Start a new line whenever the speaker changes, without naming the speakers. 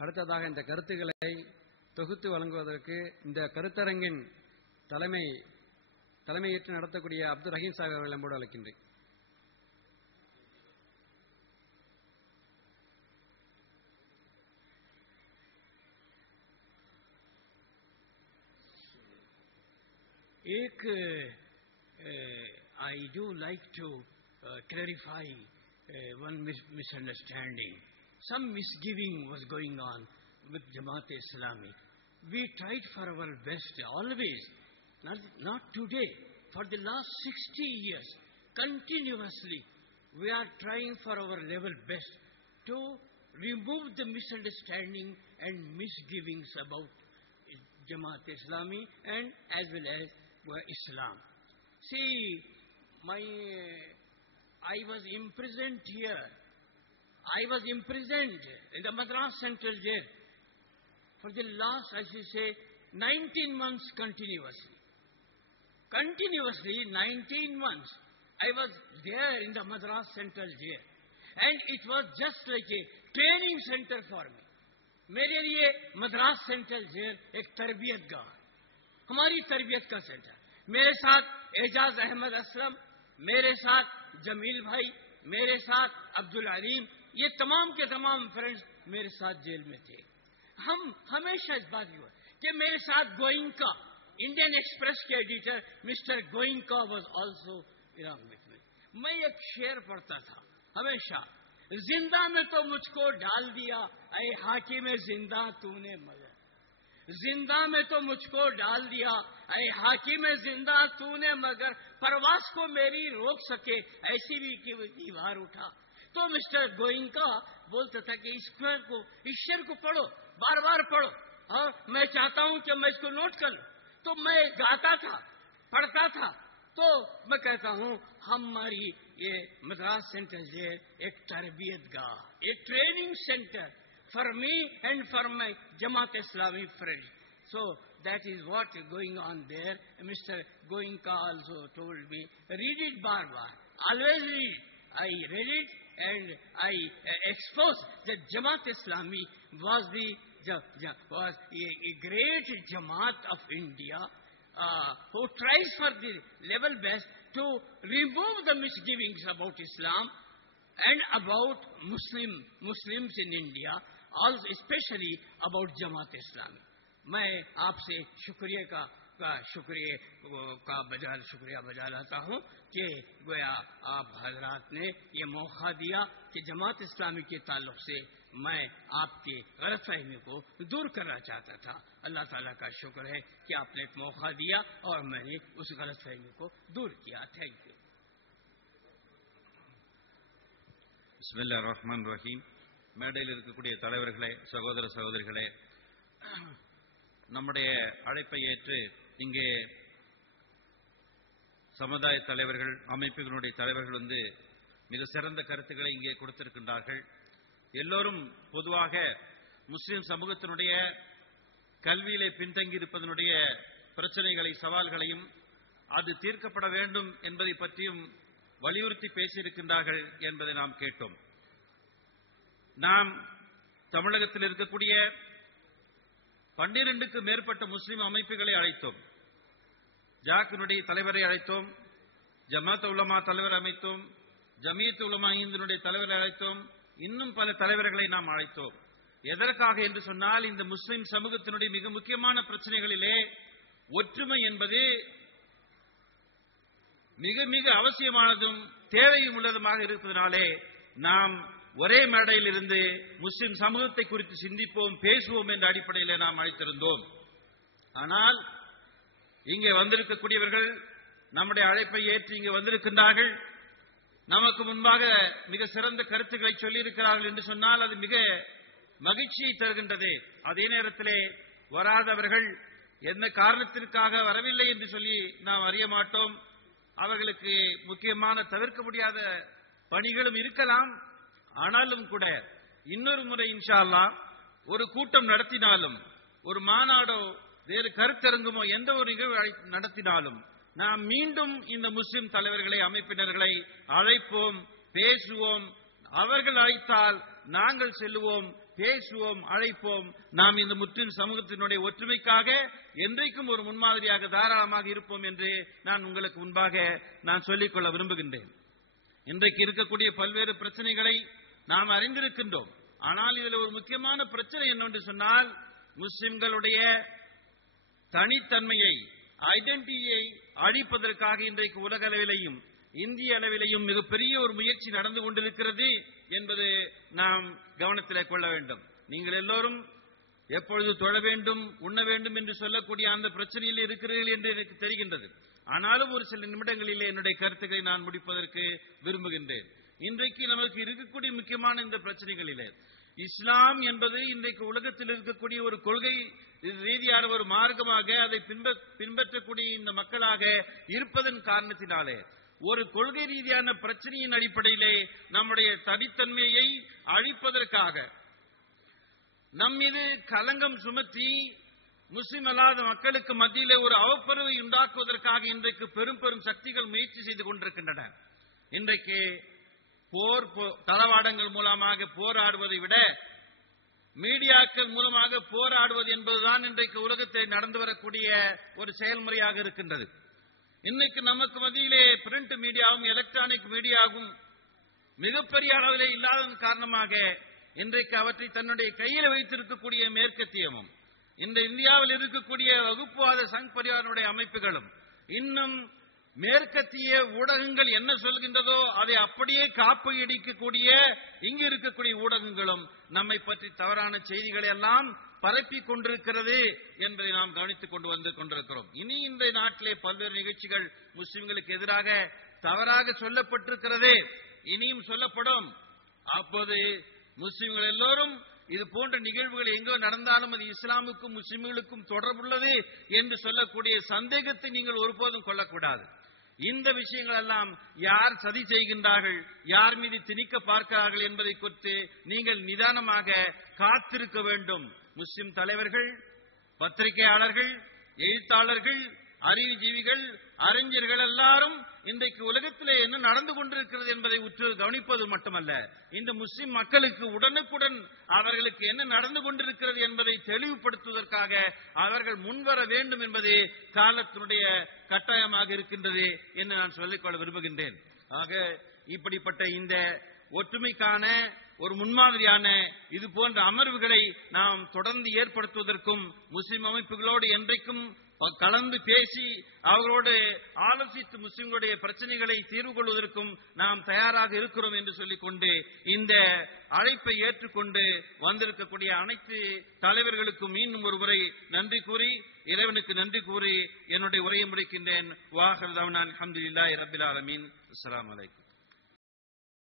அடுத்ததாக இந்த கருத்துக்களை தொகுத்து வழங்குவதற்கு இந்த கருத்தரங்கின் தலைமை தலைமையேற்று நடத்தக்கூடிய அப்துல் ரஹீம் சாஹிப் அவர்கள் நம்மோடு அழைக்கின்றேன்
एक uh, I do like to uh, clarify uh, one. Some misgiving was going on with Jamaat Islami. We tried for our best always, not, not today, for the last 60 years, continuously, we are trying for our level best to remove the misunderstanding and misgivings about Jamaat Islami and as well as Islam. See, my I was imprisoned here. آئی واج امپریزینٹ ان مدراس سینٹرل جیل فار دا لاسٹ آئی سو سے نائنٹین منتھس کنٹینیوسلی کنٹینیوسلی نائنٹین منتھس آئی واز ڈیئر ان دا مدراس سینٹرل جیل اینڈ اٹ واز جسٹ لائک اے ٹریننگ سینٹر فار می میرے لیے مدراس سینٹرل جیل ایک تربیت گاہ ہے ہماری تربیت کا سینٹر میرے ساتھ اعجاز احمد اسلم میرے ساتھ جمیل بھائی میرے ساتھ عبد العلیم یہ تمام کے تمام فرینڈز میرے ساتھ جیل میں تھے۔ ہم ہمیشہ اس بات کی کہ میرے ساتھ گوئنکا انڈین ایکسپریس کے ایڈیٹر مسٹر گوئنکا واز آلسو ایران میں میں ایک شعر پڑھتا تھا، ہمیشہ۔ زندہ میں تو مجھ کو ڈال دیا، اے ہاکی میں زندہ تو نے مگر۔ زندہ میں تو مجھ کو ڈال دیا، اے ہاکی میں زندہ تو نے مگر۔ پرواز کو میری روک سکے، ایسی بھی کہ دیوار اٹھا۔ تو مسٹر گوئنکا بولتا تھا کہ اس شعر کو، اس شعر کو پڑھو، بار بار پڑھو۔ ہاں میں چاہتا ہوں کہ میں اس کو نوٹ کر لوں۔ تو میں گاتا تھا، پڑھتا تھا۔ تو میں کہتا ہوں، ہماری یہ مدراس سینٹر یہ ایک تربیت گاہ، ایک ٹریننگ سینٹر فار می اینڈ فار مائی جماعت اسلامی فرینڈ۔ سو دیٹ از واٹ گوئنگ آن دیر مسٹر گوئنگ کا آلسو ٹولڈ می ریڈ اٹ بار بار۔ آلویز ریڈ آئی ریڈ اٹ اینڈ آئی ایکسپوز دا جماعت اسلامی واز دی واز گریٹ جماعت آف انڈیا ہو ٹرائز فار دی لیول بیسٹ ٹو ریموو دا مس گیونگ اباؤٹ اسلام اینڈ اباؤٹ مسلم مسلم ان انڈیا اور اسپیشلی اباؤٹ جماعت اسلامی میں آپ سے شکریہ کا کا شکریہ، کا بجال شکریہ بجا لاتا ہوں کہ گویا آپ حضرات نے یہ موقع دیا کہ جماعت اسلامی کے تعلق سے میں آپ کی غلط فہمی کو دور کرنا چاہتا تھا۔ اللہ تعالیٰ کا شکر ہے کہ آپ نے ایک موقع دیا اور میں نے اس غلط فہمی کو دور
کیا۔ تھینک یو بسم اللہ الرحمن الرحیم۔ மேடையில் இருக்கக்கூடிய தலைவர்களே சகோதர சகோதரிகளே நம்முடைய அழைப்பை ஏற்று இங்கே சமுதாய தலைவர்கள் அமைப்புகளுடைய தலைவர்கள் வந்து மிக சிறந்த கருத்துக்களை இங்கே கொடுத்திருக்கின்றார்கள். எல்லோரும் பொதுவாக முஸ்லிம் சமூகத்தினுடைய கல்வியிலே பின்தங்கி இருப்பதனுடைய பிரச்சனைகளை சவால்களையும் அது தீர்க்கப்பட வேண்டும் என்பதை பற்றியும் வலியுறுத்தி பேசியிருக்கின்றார்கள் என்பதை நாம் கேட்டோம். நாம் தமிழகத்தில் இருக்கக்கூடிய பன்னிரண்டுக்கு மேற்பட்ட முஸ்லிம் அமைப்புகளை அழைத்தோம். ஜாக்கினுடைய தலைவரை அழைத்தோம். ஜமாத் உலமா தலைவர் அமைத்தோம். ஜமீத் உலமா இந்தினுடைய தலைவரை அழைத்தோம். இன்னும் பல தலைவர்களை நாம் அழைத்தோம். எதற்காக என்று சொன்னால் இந்த முஸ்லிம் சமூகத்தினுடைய மிக முக்கியமான பிரச்சனைகளிலே ஒற்றுமை என்பது மிக மிக அவசியமானதும் தேவையும் உள்ளதுமாக இருப்பதனாலே நாம் ஒரே மேடையில் இருந்து முஸ்லிம் சமூகத்தை குறித்து சிந்திப்போம் பேசுவோம் என்ற அடிப்படையிலே நாம் அழைத்திருந்தோம். ஆனால் இங்கே வந்திருக்கக்கூடியவர்கள் நம்முடைய அழைப்பை ஏற்று இங்கே வந்திருக்கின்றார்கள். நமக்கு முன்பாக மிக சிறந்த கருத்துக்களை சொல்லியிருக்கிறார்கள் என்று சொன்னால் அது மிக மகிழ்ச்சியை தருகின்றது. அதே நேரத்திலே வராதவர்கள் எந்த காரணத்திற்காக வரவில்லை என்று சொல்லி நாம் அறிய மாட்டோம். அவர்களுக்கு முக்கியமான தவிர்க்க முடியாத பணிகளும் இருக்கலாம். ஆனாலும் கூட இன்னொரு முறை இன்ஷா ஒரு கூட்டம் நடத்தினாலும் ஒரு மாநாடோ வேறு கருத்தரங்குமோ எந்த ஒரு நிகழ்வு நடத்தினாலும் நாம் மீண்டும் இந்த முஸ்லிம் தலைவர்களை அமைப்பினர்களை அழைப்போம் பேசுவோம். அவர்கள் அழைத்தால் நாங்கள் செல்லுவோம் பேசுவோம் அழைப்போம். நாம் இந்த முற்றின் சமூகத்தினுடைய ஒற்றுமைக்காக என்றைக்கும் ஒரு முன்மாதிரியாக தாராளமாக இருப்போம் என்று நான் உங்களுக்கு முன்பாக நான் சொல்லிக்கொள்ள விரும்புகின்றேன். இன்றைக்கு இருக்கக்கூடிய பல்வேறு பிரச்சனைகளை நாம் அறிந்திருக்கின்றோம். ஆனால் இதில் ஒரு முக்கியமான பிரச்சனை என்னவென்று சொன்னால் முஸ்லிம்களுடைய தனித்தன்மையை ஐடென்டிட்டியை அழிப்பதற்காக இன்றைக்கு உலக அளவிலையும் இந்திய அளவிலையும் மிகப்பெரிய ஒரு முயற்சி நடந்து கொண்டிருக்கிறது என்பது நாம் கவனத்தில் கொள்ள வேண்டும். நீங்கள் எல்லோரும் எப்பொழுது தொழ வேண்டும் உண்ண வேண்டும் என்று சொல்லக்கூடிய அந்த பிரச்சனையில் இருக்கிறீர்கள் என்று எனக்கு தெரிகின்றது. ஆனாலும் ஒரு சில நிமிடங்களிலே என்னுடைய கருத்துக்களை நான் முடிப்பதற்கு விரும்புகின்றேன். இன்றைக்கு நமக்கு இருக்கக்கூடிய முக்கியமான இந்த பிரச்சனைகளிலே இஸ்லாம் என்பது இன்றைக்கு உலகத்தில் இருக்கக்கூடிய ஒரு கொள்கை ரீதியான ஒரு மார்க்கமாக அதை பின்பற்றக்கூடிய இந்த மக்களாக இருப்பதன் காரணத்தினாலே ஒரு கொள்கை ரீதியான பிரச்சனையின் அடிப்படையிலே நம்முடைய தனித்தன்மையை அழிப்பதற்காக நம் மீது கலங்கம் சுமத்தி முஸ்லிம் அல்லாத மக்களுக்கு மத்தியிலே ஒரு அவப்பரவை உண்டாக்குவதற்காக இன்றைக்கு பெரும் பெரும் சக்திகள் முயற்சி செய்து கொண்டிருக்கின்றன. இன்றைக்கு போர் போ- தளவாடங்கள் மூலமாக போராடுவதை விட மீடியாக்கள் மூலமாக போராடுவது என்பதுதான் இன்றைக்கு உலகத்தில் நடந்து வரக்கூடிய ஒரு செயல்முறையாக இருக்கின்றது. இன்னைக்கு நமக்கு மத்தியிலே பிரிண்ட் மீடியாவும் எலக்ட்ரானிக் மீடியாவும் மிகப்பெரிய அளவிலே இல்லாததன் காரணமாக இன்றைக்கு அவற்றை தன்னுடைய கையில் வைத்திருக்கக்கூடிய மேற்கத்தியமும் இந்த இந்தியாவில் இருக்கக்கூடிய வகுப்புவாத சங் பரிவாரனுடைய அமைப்புகளும் இன்னும் மேற்கத்திய ஊடகங்கள் என்ன சொல்கின்றதோ அதை அப்படியே காப்பு இடிக்கக்கூடிய இங்கு இருக்கக்கூடிய ஊடகங்களும் நம்மை பற்றி தவறான செய்திகளை எல்லாம் பரப்பிக் கொண்டிருக்கிறது என்பதை நாம் கவனித்துக் கொண்டு வந்து கொண்டிருக்கிறோம். இனி இந்த நாட்டிலே பல்வேறு நிகழ்ச்சிகள் முஸ்லிம்களுக்கு எதிராக தவறாக சொல்லப்பட்டிருக்கிறது. இனியும் சொல்லப்படும். அப்போது முஸ்லிம்கள் எல்லோரும் இது போன்ற நிகழ்வுகள் எங்கோ நடந்தாலும் அது இஸ்லாமுக்கும் முஸ்லிம்களுக்கும் தொடர்புள்ளது என்று சொல்லக்கூடிய சந்தேகத்தை நீங்கள் ஒருபோதும் கொள்ளக்கூடாது. இந்த விஷயங்கள் எல்லாம் யார் சதி செய்கின்றார்கள் யார் மீது திணிக்க பார்க்கிறார்கள் என்பதை குறித்து நீங்கள் நிதானமாக காத்திருக்க வேண்டும். முஸ்லிம் தலைவர்கள் பத்திரிகையாளர்கள் எழுத்தாளர்கள் அறிவுஜீவிகள் அறிஞர்கள் எல்லாரும் இன்றைக்கு உலகத்திலே என்ன நடந்து கொண்டிருக்கிறது என்பதை உற்று கவனிப்பது மட்டுமல்ல. இந்த முஸ்லிம் மக்களுக்கு உடனுக்குடன் அவர்களுக்கு என்ன நடந்து கொண்டிருக்கிறது என்பதை தெளிவுபடுத்துவதற்காக அவர்கள் முன்வர வேண்டும் என்பது காலத்தினுடைய கட்டாயமாக இருக்கின்றது என்று நான் சொல்லிக்கொள்ள விரும்புகின்றேன். ஆக இப்படிப்பட்ட இந்த ஒற்றுமைக்கான ஒரு முன்மாதிரியான இது போன்ற அமர்வுகளை நாம் தொடர்ந்து ஏற்படுத்துவதற்கும் முஸ்லிம் அமைப்புகளோடு என்றைக்கும் கலந்து பேசி அவர்களோடு ஆலோசித்து முஸ்லிம்களுடைய பிரச்சனைகளை தீர்வு கொள்வதற்கும் நாம் தயாராக இருக்கிறோம் என்று சொல்லிக்கொண்டு இந்த அழைப்பை ஏற்றுக்கொண்டு வந்திருக்கக்கூடிய அனைத்து தலைவர்களுக்கும் மீண்டும் ஒரு முறை நன்றி கூறி இறைவனுக்கு நன்றி கூறி என்னுடைய உரையை முடிக்கின்றேன். வாஹர் தவனான் அஹமதுல்லாஹி ரபில் ஆலமீன். அஸ்லாம் வலைக்கும்